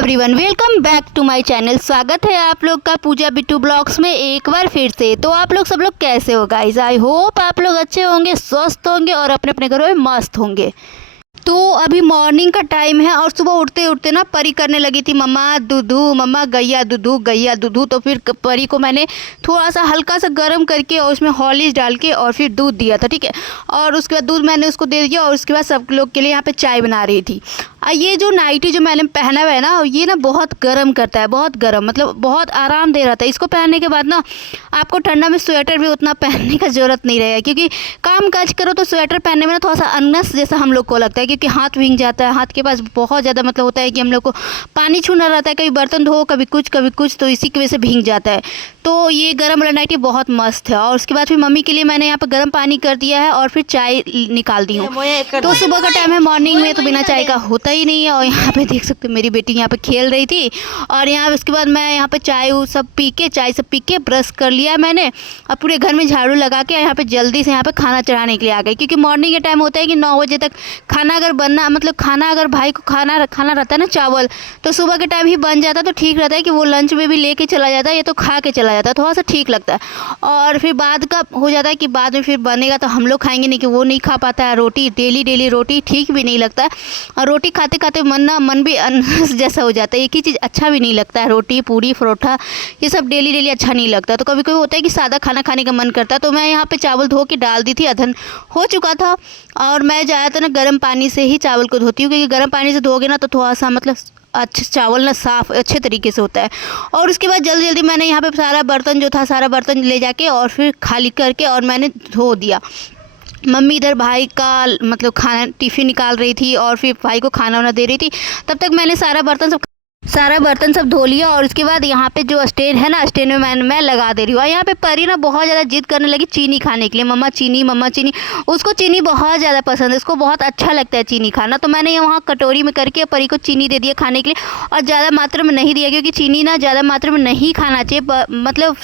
Everyone, welcome back to my channel. स्वागत है आप लोग का पूजा बिट्टू ब्लॉग्स में एक बार फिर से। तो आप लोग सब लोग कैसे हो गाइस? आई होप आप लोग अच्छे होंगे, स्वस्थ होंगे और अपने अपने घरों में मस्त होंगे। तो अभी मॉर्निंग का टाइम है और सुबह उठते उठते ना परी करने लगी थी मम्मा दूधू, मम्मा गैया दूधू, गैया दूधू। तो फिर परी को मैंने थोड़ा सा हल्का सा गर्म करके और उसमें हॉर्लिक्स डाल के और फिर दूध दिया था, ठीक है। और उसके बाद दूध मैंने उसको दे दिया और उसके बाद सब लोग के लिए यहाँ पे चाय बना रही थी। ये जो नाइटी जो मैंने पहना हुआ है ना, ये ना बहुत गर्म करता है, बहुत गर्म, मतलब बहुत आराम दे रहा था। इसको पहनने के बाद ना आपको ठंडा में स्वेटर भी उतना पहनने का ज़रूरत नहीं रहेगा, क्योंकि काम काज करो तो स्वेटर पहनने में ना थोड़ा सा अनस जैसा हम लोग को लगता है, क्योंकि हाथ भीग जाता है। हाथ के पास बहुत ज़्यादा मतलब होता है कि हम लोग को पानी छूना रहता है, कभी बर्तन धो कभी कुछ, तो इसी की वजह से भीग जाता है। तो ये गर्म वाला नाइटी बहुत मस्त है। और उसके बाद फिर मम्मी के लिए मैंने यहाँ पर गर्म पानी कर दिया है और फिर चाय निकाल दी हूँ। तो सुबह का टाइम है, मॉर्निंग में तो बिना चाय का होता ही नहीं है। और यहाँ पे देख सकते हो मेरी बेटी यहाँ पे खेल रही थी। और यहाँ उसके बाद मैं यहाँ पे चाय सब पी के ब्रश कर लिया मैंने। और पूरे घर में झाड़ू लगा के यहाँ पे जल्दी से यहाँ पे खाना चढ़ाने के लिए आ गई, क्योंकि मॉर्निंग के टाइम होता है कि 9 बजे तक खाना अगर बनना, मतलब खाना अगर भाई को खाना रहता है ना चावल, तो सुबह के टाइम ही बन जाता है। तो ठीक रहता है कि वो लंच में भी लेके चला जाता है या तो खा के चला जाता है, थोड़ा सा ठीक लगता है। और फिर बाद का हो जाता है कि बाद में फिर बनेगा तो हम लोग खाएंगे नहीं, कि वो नहीं खा पाता है। रोटी डेली रोटी ठीक भी नहीं लगता है। और रोटी खाते खाते मन भी अनस जैसा हो जाता है। एक ही चीज़ अच्छा भी नहीं लगता है, रोटी पूरी परोठा ये सब डेली अच्छा नहीं लगता। तो कभी कभी होता है कि सादा खाना खाने का मन करता है। तो मैं यहाँ पे चावल धो के डाल दी थी, अधन हो चुका था। और मैं ज़्यादातर ना गर्म पानी से ही चावल को धोती हूँ, क्योंकि गर्म पानी से धोगे ना तो थोड़ा सा मतलब अच्छा चावल ना साफ़ अच्छे तरीके से होता है। और उसके बाद जल्दी मैंने यहाँ पे सारा बर्तन ले जाके और फिर खाली करके और मैंने धो दिया। मम्मी इधर भाई का मतलब खाना टिफ़िन निकाल रही थी और फिर भाई को खाना वाना दे रही थी। तब तक मैंने सारा बर्तन सब धो लिया। और उसके बाद यहाँ पे जो स्टैंड है ना, स्टैंड में मैं लगा दे रही हूँ। और यहाँ पे परी ना बहुत ज़्यादा जिद करने लगी चीनी खाने के लिए, मम्मा चीनी। उसको चीनी बहुत ज़्यादा पसंद है, उसको बहुत अच्छा लगता है चीनी खाना। तो मैंने यहाँ कटोरी में करके परी को चीनी दे दिया खाने के लिए। और ज़्यादा मात्रा में नहीं दिया, क्योंकि चीनी ना ज़्यादा मात्रा में नहीं खाना चाहिए। मतलब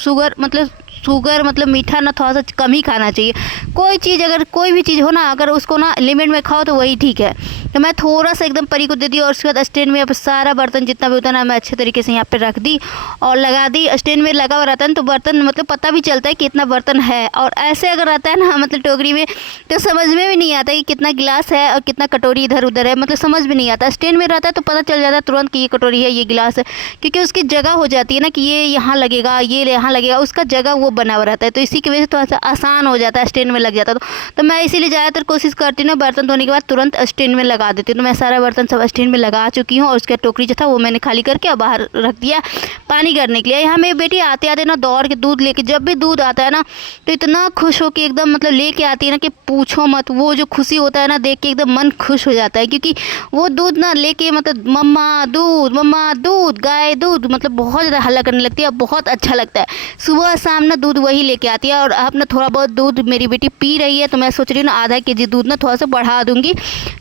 शुगर मतलब मीठा ना थोड़ा सा कम ही खाना चाहिए। कोई भी चीज़ हो ना, अगर उसको ना लिमिट में खाओ तो वही ठीक है। तो मैं थोड़ा सा एकदम परी को दे दिया। और उसके बाद स्टैंड में अब सारा बर्तन जितना भी होता है ना, मैं अच्छे तरीके से यहाँ पे रख दी और लगा दी। स्टैंड में लगा हुआ रहता है तो बर्तन मतलब पता भी चलता है कि कितना बर्तन है। और ऐसे अगर रहता है ना मतलब टोकरी में, तो समझ में भी नहीं आता कि कितना गिलास है और कितना कटोरी इधर उधर है, मतलब समझ भी नहीं आता। स्टैंड में रहता है तो पता चल जाता है तुरंत कि ये कटोरी है, ये गिलास है, क्योंकि उसकी जगह हो जाती है ना कि ये यहाँ लगेगा, ये यहाँ लगेगा, उसका जगह वो बना हुआ रहता है। तो इसी की वजह से थोड़ा सा आसान हो जाता है, स्टैंड में लग जाता है। तो मैं इसीलिए ज़्यादातर कोशिश करती हूँ बर्तन धोने के बाद तुरंत स्टैंड में लगा देती हूँ। तो मैं सारा बर्तन सब स्टैंड में लगा चुकी हूँ। और उसका टोकरी जो था वो मैंने खाली करके बाहर रख दिया पानी करने के लिए। यहाँ मेरी बेटी आते आते ना दौड़ के दूध लेके, जब भी दूध आता है ना तो इतना खुश होकर एकदम मतलब लेके आती है ना कि पूछो मत। वो जो खुशी होता है ना देख के एकदम मन खुश हो जाता है, क्योंकि वो दूध ना लेके मतलब मम्मा दूध गाय दूध मतलब बहुत ज़्यादा हल्ला करने लगती है। बहुत अच्छा लगता है, सुबह शाम ना दूध वही लेके आती है। और अब ना थोड़ा बहुत दूध मेरी बेटी पी रही है, तो मैं सोच रही हूँ ना आधा केजी दूध ना थोड़ा सा बढ़ा दूंगी,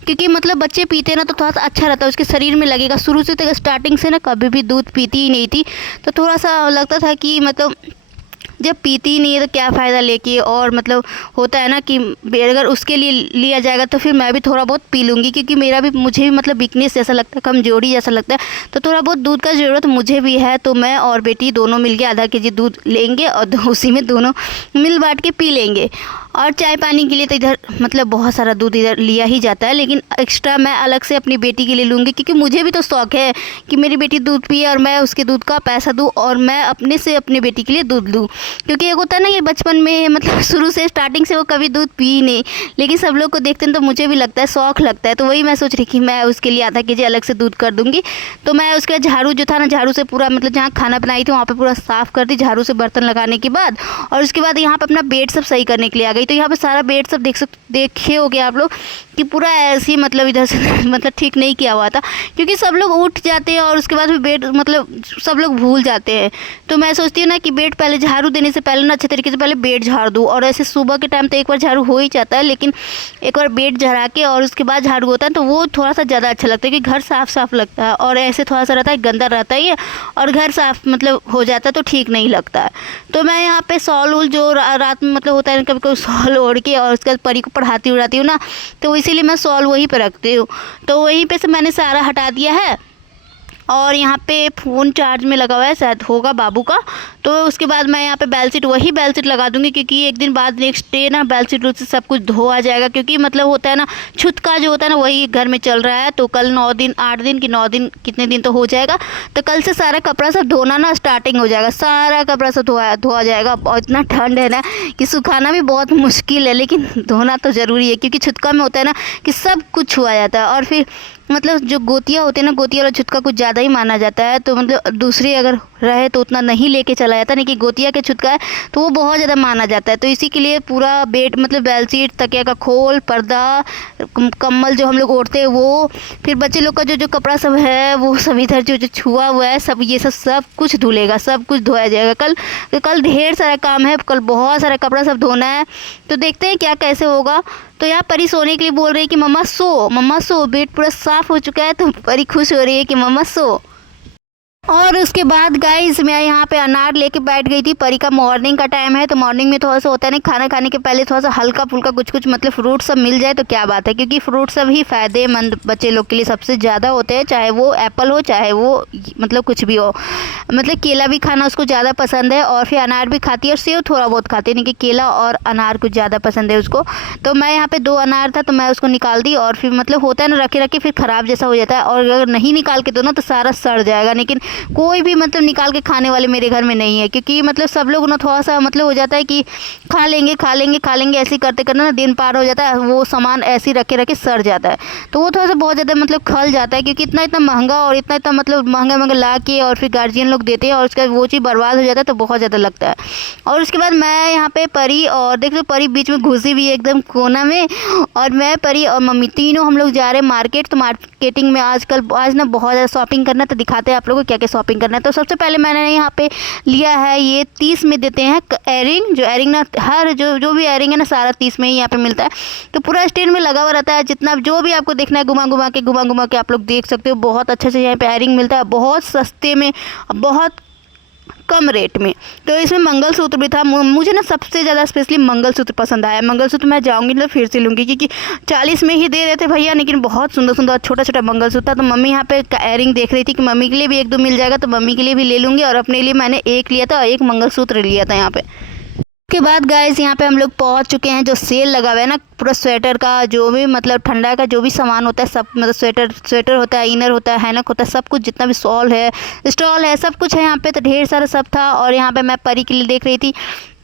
क्योंकि मतलब बच्चे पीते हैं ना तो थोड़ा सा अच्छा रहता है, उसके शरीर में लगेगा। शुरू से तक स्टार्टिंग से ना कभी भी दूध पीती ही नहीं थी, तो थोड़ा सा लगता था कि मतलब जब पीती ही नहीं है तो क्या फ़ायदा लेके। और मतलब होता है ना कि अगर उसके लिए लिया जाएगा तो फिर मैं भी थोड़ा बहुत पी लूँगी, क्योंकि मुझे भी मतलब वीकनेस जैसा लगता है, कमजोरी जैसा लगता है। तो थोड़ा बहुत दूध का ज़रूरत मुझे भी है। तो मैं और बेटी दोनों मिलके आधा केजी दूध लेंगे और उसी में दोनों मिल बांट के पी लेंगे। और चाय पानी के लिए तो इधर मतलब बहुत सारा दूध इधर लिया ही जाता है, लेकिन एक्स्ट्रा मैं अलग से अपनी बेटी के लिए लूँगी, क्योंकि मुझे भी तो शौक़ है कि मेरी बेटी दूध पिए और मैं उसके दूध का पैसा दूँ और मैं अपने से अपनी बेटी के लिए दूध लूँ। क्योंकि एक होता है ना कि बचपन में मतलब शुरू से स्टार्टिंग से वो कभी दूध पी नहीं, लेकिन सब लोग को देखते हैं तो मुझे भी लगता है, शौक़ लगता है। तो वही मैं सोच रही कि मैं उसके लिए आधा केजी अलग से दूध कर दूँगी। तो मैं उसका झाड़ू जो था ना, झाड़ू से पूरा मतलब जहाँ खाना बनाई थी वहाँ पर पूरा साफ़ कर दी झाड़ू से बर्तन लगाने के बाद। और उसके बाद यहाँ पर अपना बेड सब सही करने के लिए आ गई। तो यहाँ पे सारा बेड सब देखे होगे आप लोग कि पूरा ऐसे ही मतलब इधर से मतलब ठीक नहीं किया हुआ था, क्योंकि सब लोग उठ जाते हैं और उसके बाद भी बेड मतलब सब लोग भूल जाते हैं। तो मैं सोचती हूँ ना कि बेड पहले झाड़ू देने से पहले ना अच्छे तरीके से पहले बेड झाड़ दूँ। और ऐसे सुबह के टाइम तो एक बार झाड़ू हो ही जाता है, लेकिन एक बार बेड झाड़ा के और उसके बाद झाड़ू होता है तो वो थोड़ा सा ज़्यादा अच्छा लगता है, कि घर साफ़ लगता है। और ऐसे थोड़ा सा रहता है गंदा रहता ही है और घर साफ़ मतलब हो जाता है तो ठीक नहीं लगता है। तो मैं यहाँ पे सॉल वूल जो रात में मतलब होता है कभी कभी सॉल ओढ़ के और उसके बाद परी को पढ़ाती उड़ाती हूँ ना, तो इसीलिए मैं सॉल वहीं पे रखती हूँ। तो वहीं पे से मैंने सारा हटा दिया है। और यहाँ पे फ़ोन चार्ज में लगा हुआ है, शायद होगा बाबू का। तो उसके बाद मैं यहाँ पे बेडशीट वही बेडशीट लगा दूँगी, क्योंकि एक दिन बाद नेक्स्ट डे ना बेडशीट से सब कुछ धो आ जाएगा। क्योंकि मतलब होता है ना, छुत का जो होता है ना वही घर में चल रहा है। तो कल 9 दिन 8 दिन की 9 दिन कितने दिन तो हो जाएगा। तो कल से सारा कपड़ा सब धोना ना स्टार्टिंग हो जाएगा, सारा कपड़ा सब धोआ जाएगा। और इतना ठंड है ना कि सुखाना भी बहुत मुश्किल है, लेकिन धोना तो ज़रूरी है। क्योंकि छुतका में होता है ना कि सब कुछ हुआ जाता है। और फिर मतलब जो गोतिया होते हैं ना, गोतिया वाला छुतका कुछ ज़्यादा ही माना जाता है। तो मतलब दूसरी अगर रहे तो उतना नहीं लेके चला जाता, नहीं कि गोतिया के छुतका है तो वो बहुत ज़्यादा माना जाता है। तो इसी के लिए पूरा बेड मतलब बेडशीट, तकिया का खोल, पर्दा, कम्बल जो हम लोग ओढ़ते हैं वो, फिर बच्चे लोग का जो जो कपड़ा सब है वो सब इधर जो जो छुआ हुआ है सब, ये सब कुछ धुलेगा, सब कुछ धोया जाएगा। कल ढेर सारा काम है, कल बहुत सारा कपड़ा सब धोना है। तो देखते हैं क्या कैसे होगा। तो यहाँ परी सोने के लिए बोल रही है कि मम्मा सो, बेड पूरा साफ़ हो चुका है। तो परी खुश हो रही है कि मम्मा सो। और उसके बाद गाइस मैं यहाँ पे अनार लेके बैठ गई थी। परी का मॉर्निंग का टाइम है, तो मॉर्निंग में थोड़ा सा होता है ना, खाना खाने के पहले थोड़ा सा हल्का फुल्का कुछ मतलब फ्रूट सब मिल जाए तो क्या बात है। क्योंकि फ्रूट सब ही फ़ायदेमंद बच्चे लोग के लिए सबसे ज़्यादा होते हैं, चाहे वो एप्पल हो चाहे वो मतलब कुछ भी हो। मतलब केला भी खाना उसको ज़्यादा पसंद है, और फिर अनार भी खाती है, और सेव थोड़ा बहुत खाती है, नहीं कि केला और अनार कुछ ज़्यादा पसंद है उसको। तो मैं यहाँ पे 2 अनार था तो मैं उसको निकाल दी। और फिर मतलब होता है ना, रखे रखे फिर ख़राब जैसा हो जाता है, और अगर नहीं निकाल के दो ना तो सारा सड़ जाएगा। लेकिन कोई भी मतलब निकाल के खाने वाले मेरे घर में नहीं है। क्योंकि मतलब सब लोग ना थोड़ा सा मतलब हो जाता है कि खा लेंगे ऐसे करते करते ना दिन पार हो जाता है, वो सामान ऐसे रखे रखे सड़ जाता है। तो वो थोड़ा सा बहुत ज़्यादा मतलब खल जाता है। क्योंकि इतना महंगा और इतना मतलब महंगा ला के और फिर गार्जियन लोग देते हैं, और उसका वो चीज़ बर्बाद हो जाता है, तो बहुत ज़्यादा लगता है। और उसके बाद मैं यहाँ पे परी, और देख लो परी बीच में घुसी हुई है एकदम कोना में, और मैं परी और मम्मी तीनों हम लोग जा रहे हैं मार्केट। तो मार्केटिंग में आज ना बहुत ज़्यादा शॉपिंग करना, तो दिखाते हैं आप लोगों को क्या क्या शॉपिंग करना है। तो सबसे पहले मैंने यहाँ पे लिया है, ये 30 में देते हैं एयरिंग। जो एयरिंग ना हर जो भी एयरिंग है ना सारा 30 में ही यहाँ पे मिलता है। तो पूरा स्टैंड में लगा हुआ रहता है, जितना जो भी आपको देखना है घुमा घुमा के आप लोग देख सकते हो। बहुत अच्छे से यहाँ पे एयरिंग मिलता है, बहुत सस्ते में, बहुत कम रेट में। तो इसमें मंगलसूत्र भी था। मुझे ना सबसे ज़्यादा स्पेशली मंगलसूत्र पसंद आया। मंगलसूत्र मैं जाऊँगी तो फिर से लूँगी, क्योंकि 40 में ही दे रहे थे भैया, लेकिन बहुत सुंदर सुंदर छोटा छोटा मंगलसूत्र था। तो मम्मी यहाँ पे एयरिंग देख रही थी कि मम्मी के लिए भी 1-2 मिल जाएगा, तो मम्मी के लिए भी ले लूँगी। और अपने लिए मैंने 1 लिया था और 1 मंगलसूत्र लिया था यहाँ पे। उसके बाद गाइस यहाँ पे हम लोग पहुँच चुके हैं, जो सेल लगा हुआ है ना पूरा स्वेटर का, जो भी मतलब ठंडा का जो भी सामान होता है सब, मतलब स्वेटर होता है, इनर होता है, हैनक होता है, सब कुछ जितना भी शॉल है, स्टॉल है, सब कुछ है यहाँ पे। तो ढेर सारा सब था। और यहाँ पे मैं परी के लिए देख रही थी,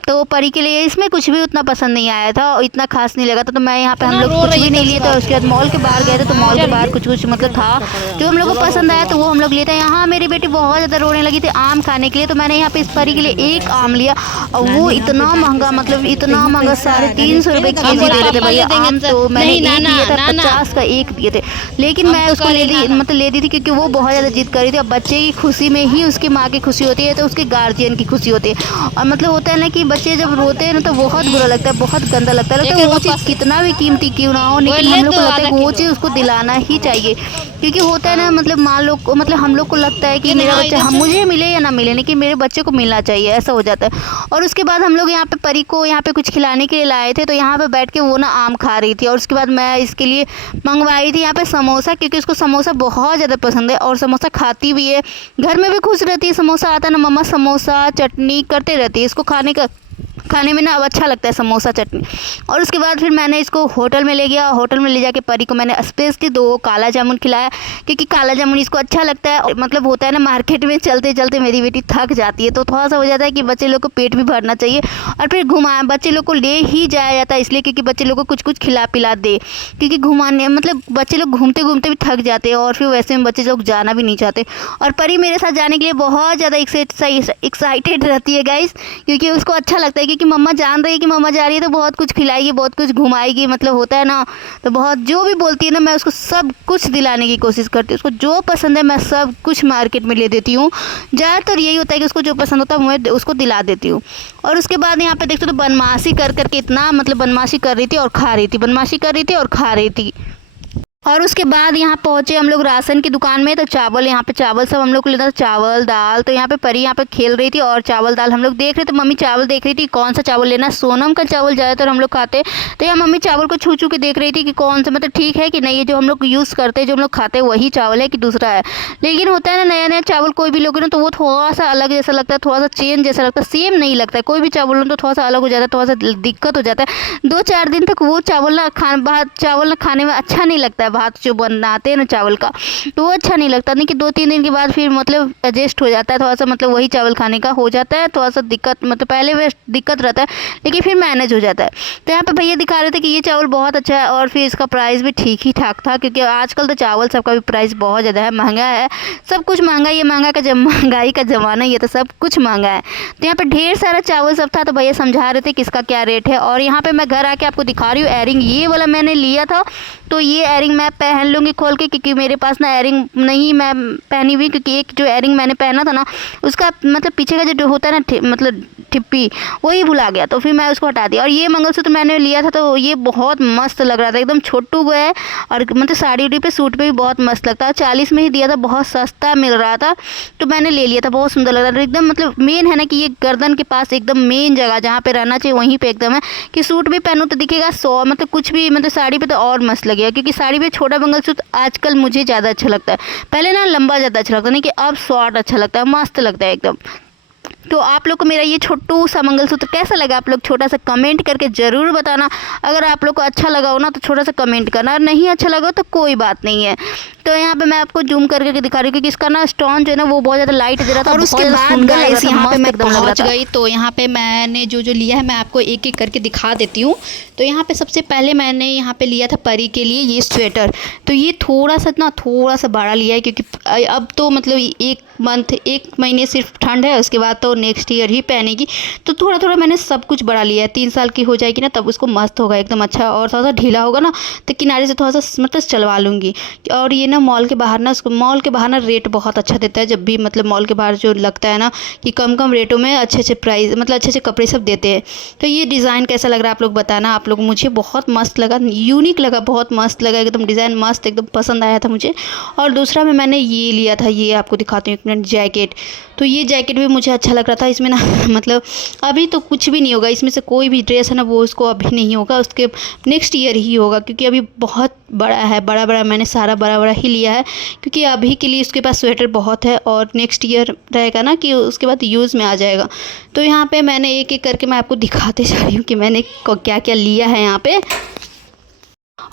तो परी के लिए इसमें कुछ भी उतना पसंद नहीं आया था और इतना खास नहीं लगा था। तो मैं यहाँ पे हम लोग कुछ भी नहीं लिए थे। उसके बाद मॉल के बाहर गए थे, तो मॉल के बाहर कुछ मतलब था जो हम लोग को पसंद आया, तो वो हम लोग लिए थे। यहाँ मेरी बेटी बहुत ज़्यादा रोने लगी थी आम खाने के लिए, तो मैंने यहाँ पे इस परी के लिए 1 आम लिया, और वो इतना महंगा, मतलब इतना महंगा, 350 रुपये के जी दे रहे थे भैया आम। तो मैंने 1 लिया था, 50 का 1 दिए थे। लेकिन मैं उसको ले दी थी, क्योंकि वो बहुत ज़्यादा जिद कर रही थी। अब बच्चे की खुशी में ही उसकी माँ की खुशी होती है, तो उसके गार्जियन की खुशी होती है। और मतलब होता है ना कि बच्चे जब रोते हैं ना तो बहुत बुरा लगता है, बहुत गंदा लगता है। वो चीज़ कितना भी कीमती क्यों ना हो, लेकिन हम लोग को लगता है कि वो चीज़ उसको दिलाना ही चाहिए। क्योंकि होता है ना, मतलब मान लो मतलब हम लोग को लगता है कि मेरा बच्चा, मुझे मिले या ना मिले, लेकिन मेरे बच्चे को मिलना चाहिए, ऐसा हो जाता है। और उसके बाद हम लोग यहाँ पे परी को यहाँ पे कुछ खिलाने के लिए लाए थे, तो यहाँ पे बैठ के वो ना आम खा रही थी। और उसके बाद मैं इसके लिए मंगवाई थी यहाँ पे समोसा, क्योंकि उसको समोसा बहुत ज़्यादा पसंद है और समोसा खाती भी है, घर में भी खुश रहती है। समोसा आता है ना मम्मा, समोसा चटनी करते रहती है, इसको खाने में ना अब अच्छा लगता है समोसा चटनी। और उसके बाद फिर मैंने इसको होटल में ले गया, होटल में ले जाके परी को मैंने स्पेशली 2 काला जामुन खिलाया, क्योंकि काला जामुन इसको अच्छा लगता है। और मतलब होता है ना मार्केट में चलते चलते मेरी बेटी थक जाती है, तो थोड़ा सा हो जाता है कि बच्चे लोग को पेट भी भरना चाहिए, और फिर बच्चे लोग को ले ही जाया जाता है, इसलिए क्योंकि बच्चे लोग को कुछ कुछ खिला पिला दे। क्योंकि घुमाने मतलब बच्चे लोग घूमते घूमते भी थक जाते हैं, और फिर वैसे में बच्चे लोग जाना भी नहीं चाहते। और परी मेरे साथ जाने के लिए बहुत ज़्यादा एक्साइटेड रहती है गाइस, क्योंकि उसको अच्छा लगता है, क्योंकि मम्मा जान रही है कि मम्मा जा रही है तो बहुत कुछ खिलाएगी, बहुत कुछ घुमाएगी, मतलब होता है ना। तो बहुत जो भी बोलती है ना मैं उसको सब कुछ दिलाने की कोशिश करती हूँ। उसको जो पसंद है मैं सब कुछ मार्केट में ले देती हूँ। ज़्यादातर यही होता है कि उसको जो पसंद होता है मैं उसको दिला देती हूँ। और उसके बाद यहाँ पे देखते तो बदमाशी कर करके इतना मतलब बदमाशी कर रही थी और खा रही थी, बदमाशी कर रही थी और खा रही थी। और उसके बाद यहाँ पहुँचे हम लोग राशन की दुकान में। तो चावल, यहाँ पे चावल सब हम लोग को लेना था, चावल दाल। तो यहाँ पे परी यहाँ पे खेल रही थी और चावल दाल हम लोग देख रहे थे। मम्मी चावल देख रही थी कौन सा चावल लेना। सोनम का चावल ज़्यादातर हम लोग खाते, तो यहाँ मम्मी चावल को छू छू के देख रही थी कि कौन सा मतलब ठीक है कि नहीं, ये जो हम लोग यूज़ करते हैं, जो हम लोग खाते हैं वही चावल है कि दूसरा है। लेकिन होता है ना, नया नया चावल कोई भी लोगे ना तो वो थोड़ा सा अलग जैसा लगता है, थोड़ा सा चेंज जैसा लगता है, सेम नहीं लगता है। कोई भी चावल लो तो थोड़ा सा अलग हो जाता है, थोड़ा सा दिक्कत हो जाता है। 2-4 दिन तक वो चावल ना भात चावल ना खाने में अच्छा नहीं लगता है। भात जो बनाते हैं ना चावल का, तो वो अच्छा नहीं लगता। नहीं कि 2-3 दिन के बाद फिर मतलब एडजस्ट हो जाता है, थोड़ा सा मतलब वही चावल खाने का हो जाता है। थोड़ा सा दिक्कत मतलब पहले वे दिक्कत रहता है, लेकिन फिर मैनेज हो जाता है। तो यहाँ पे भैया दिखा रहे थे कि ये चावल बहुत अच्छा है और फिर इसका प्राइस भी ठीक ही ठाक था, क्योंकि आजकल तो चावल सबका भी प्राइस बहुत ज़्यादा है, महंगा है। सब कुछ महंगा, ये महंगाई का ज़माना ही है, तो सब कुछ महंगा है। तो यहाँ पे ढेर सारा चावल सब था। तो भैया समझा रहे थे किसका क्या रेट है। और यहाँ पे मैं घर आके आपको दिखा रही हूँ एयरिंग, ये वाला मैंने लिया था। तो ये एयरिंग मैं पहन लूँगी खोल के, क्योंकि मेरे पास ना एयरिंग नहीं मैं पहनी हुई, क्योंकि एक जो एयरिंग मैंने पहना था ना, उसका मतलब पीछे का जो होता है ना मतलब ठिप्पी, वही भुला गया, तो फिर मैं उसको हटा दिया। और ये मंगलसूत्र मैंने लिया था, तो ये बहुत मस्त लग रहा था, एकदम छोटू गया है और मतलब साड़ी उड़ी पे सूट पे भी बहुत मस्त लगता है। 40 में ही दिया था, बहुत सस्ता मिल रहा था, तो मैंने ले लिया था। बहुत सुंदर लग रहा था एकदम, मतलब मेन है ना कि ये गर्दन के पास एकदम मेन जगह जहाँ पे रहना चाहिए वहीं पे एकदम है कि सूट भी पहनूँ तो दिखेगा 100, मतलब कुछ भी मतलब साड़ी पे तो और मस्त लगेगा। क्योंकि साड़ी पे छोटा मंगलसूत्र आजकल मुझे ज़्यादा अच्छा लगता है, पहले ना लंबा ज़्यादा अच्छा लगता, नहीं कि अब शॉर्ट अच्छा लगता है, मस्त लगता है एकदम। तो आप लोग को मेरा ये छोटू सा मंगलसूत्र कैसा लगा, आप लोग छोटा सा कमेंट करके ज़रूर बताना। अगर आप लोग को अच्छा लगा हो ना तो छोटा सा कमेंट करना, और नहीं अच्छा लगा हो तो कोई बात नहीं है। तो यहाँ पे मैं आपको जूम करके दिखा रही हूँ, क्योंकि इसका ना स्टोन जो है ना वो बहुत ज़्यादा लाइट दे रहा था, और उसके बाद गाइस यहाँ पे मैं पहुँच गई। तो यहाँ पे मैंने जो जो लिया है मैं आपको एक एक करके दिखा देती हूँ। तो यहाँ पे सबसे पहले मैंने यहाँ पे लिया था परी के लिए ये स्वेटर। तो ये थोड़ा सा बड़ा लिया है, क्योंकि अब तो मतलब 1 महीने सिर्फ ठंड है, उसके बाद तो नेक्स्ट ईयर ही पहनेगी। तो थोड़ा थोड़ा मैंने सब कुछ बड़ा लिया है। 3 साल की हो जाएगी ना तब उसको मस्त होगा एकदम अच्छा, और थोड़ा सा ढीला होगा ना तो किनारे से थोड़ा सा मतलब चलवा लूँगी। और ये ना मॉल के बाहर ना रेट बहुत अच्छा देता है। जब भी मतलब मॉल के बाहर जो लगता है ना कि कम रेटों में अच्छे प्राइस मतलब अच्छे कपड़े सब देते हैं। तो ये डिज़ाइन कैसा लग रहा है आप लोग बताना। आप लोग मुझे बहुत मस्त लगा, यूनिक लगा, बहुत मस्त लगा, एकदम डिज़ाइन मस्त एकदम पसंद आया था मुझे। और दूसरा में मैंने ये लिया था, ये आपको दिखाती हूँ एक मिनट, जैकेट। तो ये जैकेट भी मुझे अच्छा लग रहा था। इसमें ना मतलब अभी तो कुछ भी नहीं होगा, इसमें से कोई भी ड्रेस है ना वो उसको अभी नहीं होगा, उसके नेक्स्ट ईयर ही होगा, क्योंकि अभी बहुत बड़ा है, बड़ा मैंने सारा बड़ा ही लिया है, क्योंकि अभी के लिए उसके पास स्वेटर बहुत है और नेक्स्ट ईयर रहेगा ना कि उसके बाद यूज़ में आ जाएगा। तो यहाँ पे मैंने एक एक करके मैं आपको दिखाते जा रही हूँ कि मैंने क्या क्या लिया है यहाँ पे।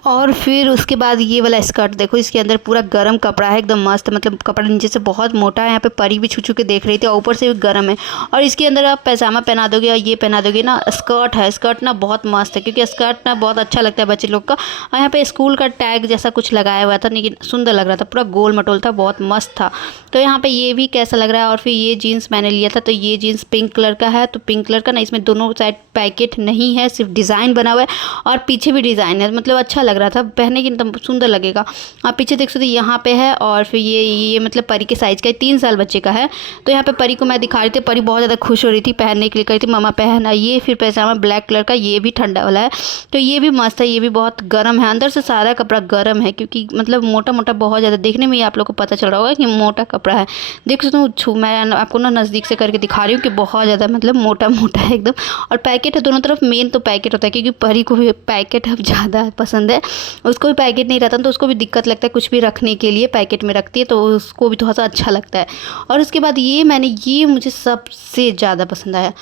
और फिर उसके बाद ये वाला स्कर्ट देखो, इसके अंदर पूरा गरम कपड़ा है, एकदम मस्त, मतलब कपड़ा नीचे से बहुत मोटा है। यहाँ पे परी भी छू के देख रही थी, और ऊपर से भी गर्म है। और इसके अंदर आप पैजामा पहना दोगे और ये पहना दोगे ना, स्कर्ट है, स्कर्ट ना बहुत मस्त है, क्योंकि स्कर्ट ना बहुत अच्छा लगता है बच्चे लोग का। और यहाँ पे स्कूल का टैग जैसा कुछ लगाया हुआ था, लेकिन सुंदर लग रहा था, पूरा गोल मटोल था, बहुत मस्त था। तो यहाँ पे ये भी कैसा लग रहा है। और फिर ये जीन्स मैंने लिया था, तो ये जीन्स पिंक कलर का है। तो पिंक कलर का ना, इसमें दोनों साइड पैकेट नहीं है, सिर्फ डिज़ाइन बना हुआ है और पीछे भी डिज़ाइन है, मतलब अच्छा लग रहा था पहनने की, एकदम सुंदर लगेगा। आप पीछे देख सकते यहाँ पे है। और फिर ये मतलब परी के साइज़ का है, 3 साल बच्चे का है। तो यहाँ पे परी को मैं दिखा रही थी, परी बहुत ज़्यादा खुश हो रही थी, पहनने के लिए कह रही थी मम्मा पहना। ये फिर पैजामा ब्लैक कलर का, ये भी ठंडा वाला है। तो ये भी मस्त है, ये भी बहुत गर्म है, अंदर से सारा कपड़ा गर्म है, क्योंकि मतलब मोटा बहुत ज़्यादा दिखने में ही आप लोग को पता चल रहा होगा कि मोटा कपड़ा है। देख सकते हो, मैं आपको ना नज़दीक से करके दिखा रही हूँ कि बहुत ज़्यादा मतलब मोटा है एकदम। और पैकेट है दोनों तरफ, मेन तो पैकेट होता है, क्योंकि परी को भी पैकेट अब ज़्यादा पसंद है, उसको भी पैकेट नहीं रहता तो उसको भी दिक्कत लगता है, कुछ भी रखने के लिए पैकेट में रखती है तो उसको भी थोड़ा सा अच्छा लगता है। और उसके बाद ये मुझे सबसे ज़्यादा पसंद आया।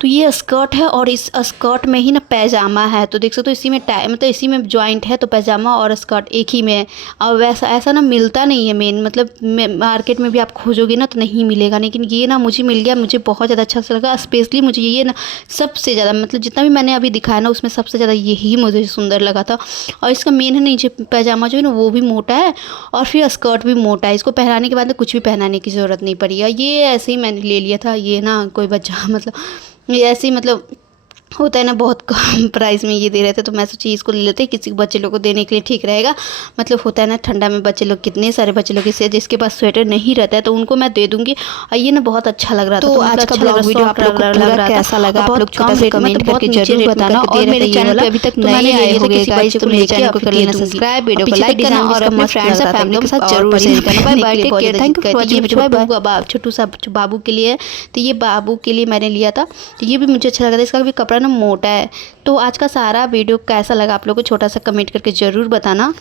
तो ये स्कर्ट है और इस स्कर्ट में ही ना पैजामा है। तो देख सकते हो, इसी में मतलब इसी में जॉइंट है, तो पैजामा और स्कर्ट एक ही में है। और वैसा ऐसा ना मिलता नहीं है मेन, मतलब मार्केट में भी आप खोजोगे ना तो नहीं मिलेगा, लेकिन ये ना मुझे मिल गया, मुझे बहुत ज़्यादा अच्छा सा लगा। स्पेशली मुझे ये ना सबसे ज़्यादा, मतलब जितना भी मैंने अभी दिखाया ना उसमें सबसे ज़्यादा यही मुझे सुंदर लगा था। और इसका मेन है नीचे पैजामा जो है ना वो भी मोटा है, और फिर स्कर्ट भी मोटा है। इसको पहनाने के बाद कुछ भी पहनाने की ज़रूरत नहीं पड़ी। और ये ऐसे ही मैंने ले लिया था, ये ना कोई बच्चा मतलब ये ऐसे ही मतलब होता है ना बहुत कम प्राइस में ये दे रहे थे, तो मैं सोची इसको ले लेते हैं, किसी बच्चे लोग को देने के लिए ठीक रहेगा। मतलब होता है ना ठंडा में बच्चे लोग, कितने सारे बच्चे लोग इसे जिसके पास स्वेटर नहीं रहता है तो उनको मैं दे दूंगी। और ये ना बहुत अच्छा लग रहा था। तो आज का ब्लॉग वीडियो आप लोग को पूरा कैसा लगा, आप लोग छोटा सा कमेंट करके जरूर बताना। और मेरे चैनल पे अभी तक नए आए होंगे गाइस तो मेरे चैनल को कर लेना सब्सक्राइब, वीडियो को लाइक करना और अपने फ्रेंड्स और फैमिली के साथ जरूर शेयर करना। Bye bye, take care, thank you for watching. छोटू सा बाबू के लिए, तो ये बाबू के लिए मैंने लिया था, तो ये भी मुझे अच्छा लगा था। इसका भी कपड़ा ना मोटा है। तो आज का सारा वीडियो कैसा लगा आप लोगों को छोटा सा कमेंट करके ज़रूर बताना।